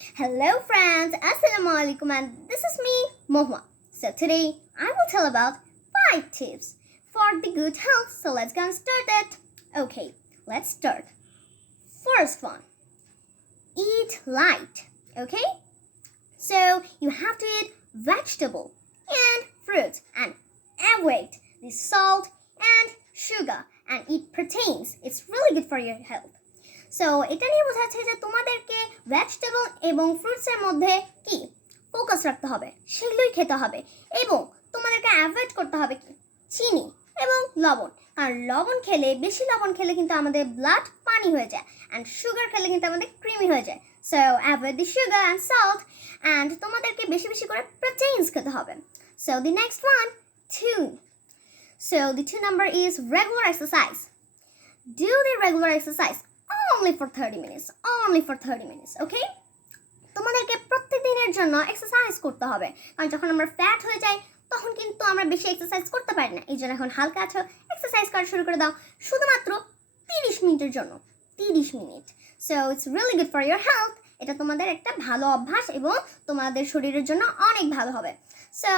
Hello friends, Assalamu alaikum, and this is me, Mohwa. So today I will tell about 5 tips for the good health. So let's get started. Okay, let's start. First one, eat light. Okay? So you have to eat vegetable and fruits and avoid the salt and sugar and eat proteins. It's really good for your health. So এটা নিয়ে বোঝাচ্ছে যে তোমাদেরকে vegetable এবং ফ্রুটসের মধ্যে কি focus রাখতে হবে, সেগুলোই খেতে হবে এবং তোমাদেরকে অ্যাভয়েড করতে হবে কি চিনি এবং লবণ। আর বেশি লবণ খেলে কিন্তু আমাদের ব্লাড পানি হয়ে যায়, অ্যান্ড সুগার খেলে কিন্তু আমাদের ক্রিমি হয়ে যায়। So avoid the sugar and salt, and তোমাদেরকে বেশি বেশি করে প্রোটিনস খেতে হবে। So the next one, 2. So the 2 number is regular exercise. Do the regular exercise only for 30 minutes. Only for 30 minutes, okay? তোমাদেরকে প্রত্যেক দিনের জন্য এক্সারসাইজ করতে হবে, কারণ যখন আমরা ফ্যাট হয়ে যাই তখন কিন্তু আমরা বেশি এক্সারসাইজ করতে পারি না। এই জন্য এখন হালকা আছো, এক্সারসাইজ করা শুরু করে দাও, শুধুমাত্র 30 মিনিটের জন্য। 30 minute. So it's really good for your health. এটা তোমাদের একটা ভালো অভ্যাস এবং তোমাদের শরীরের জন্য অনেক ভালো হবে। So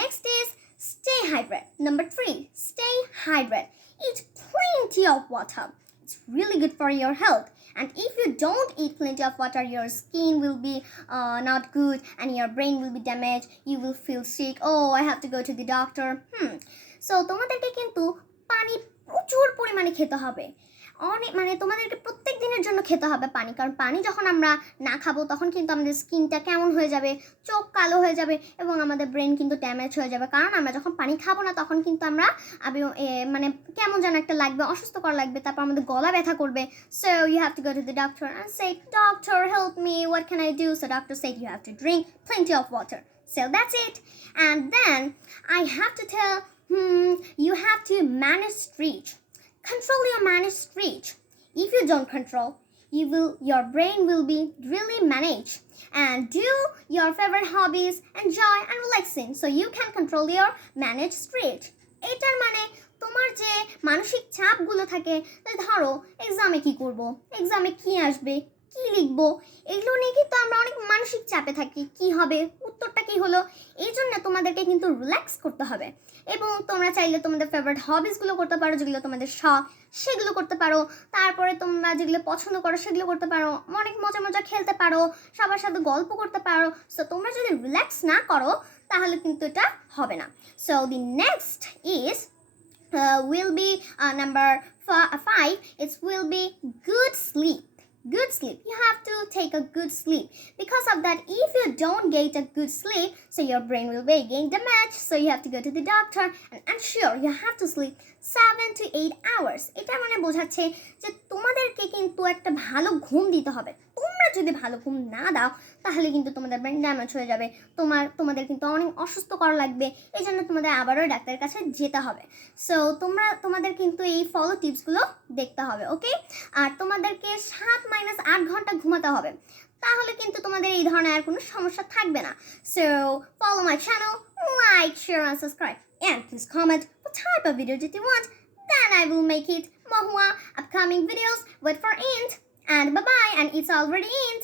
next is stay hydrated. Number 3, stay hydrated. Eat plenty of water. It's really good for your health. And if you don't eat plenty of water, your skin will be not good and your brain will be damaged. You will feel sick. Oh, I have to go to the doctor. So তোমাদেরকে কিন্তু পানি প্রচুর পরিমাণে খেতে হবে। তোমাদেরকে প্রত্যেক দিনের জন্য খেতে হবে পানি, কারণ পানি যখন আমরা না খাবো তখন কিন্তু আমাদের স্কিনটা কেমন হয়ে যাবে, চোখ কালো হয়ে যাবে এবং আমাদের ব্রেন কিন্তু ড্যামেজ হয়ে যাবে। কারণ আমরা যখন পানি খাবো না তখন কিন্তু আমরা কেমন যেন একটা লাগবে, অসুস্থকর লাগবে, তারপর আমাদের গলা ব্যথা করবে। So you have to go to the doctor and say, doctor help me, what can I do? So doctor said you have to drink plenty of water. So that's it. And then I have to tell, you have to manage reach. Control your managed reach. If you don't control, your brain will be really managed. And do your favorite hobbies, enjoy and relaxing, so you can control your managed reach. এটার মানে তোমার যে মানসিক চাপগুলো থাকে, ধরো এক্সামে কি করব, এক্সামে কি আসবে, কি লিখবো, এগুলো নিয়ে কিন্তু আমরা অনেক মানসিক চাপে থাকি, কি হবে, উত্তরটা কি হলো। এই জন্য তোমাদেরকে কিন্তু রিল্যাক্স করতে হবে এবং তোমরা চাইলে তোমাদের ফেভারিট হবিসগুলো করতে পারো, যেগুলো তোমাদের শখ সেগুলো করতে পারো। তারপরে তোমরা যেগুলো পছন্দ করো সেগুলো করতে পারো, অনেক মজা মজা খেলতে পারো, সবার সাথে গল্প করতে পারো। সো তোমরা যদি রিল্যাক্স না করো তাহলে কিন্তু এটা হবে না। So the next is will be number 5. It will be good sleep. Good sleep. You have to take a good sleep. Because of that, if you don't get a good sleep, so your brain will be again damaged. So you have to go to the doctor and ensure you have to sleep 7 to 8 hours. এটা মানে বোঝাচ্ছে যে তোমাদেরকে কিন্তু একটা ভালো ঘুম দিতে হবে। তোমরা যদি ভালো ঘুম না দাও তাহলে কিন্তু তোমাদের ব্রেন ড্যামেজ হয়ে যাবে, তোমাদের কিন্তু অনেক অসুস্থকর লাগবে। এই জন্য তোমাদের আবারও ডাক্তারের কাছে যেতে হবে। সো তোমাদের কিন্তু এই ফলো টিপসগুলো দেখতে হবে, ওকে? আর তোমাদেরকে 7-8 ঘন্টা ঘুমাতে হবে, তাহলে কিন্তু তোমাদের এই ধরনের আর কোনো সমস্যা থাকবে না। So follow my channel, like, share and subscribe, and please comment what type of video did you want, then I will make it. Mohua upcoming videos. Wait for it, and bye bye, and it's already in.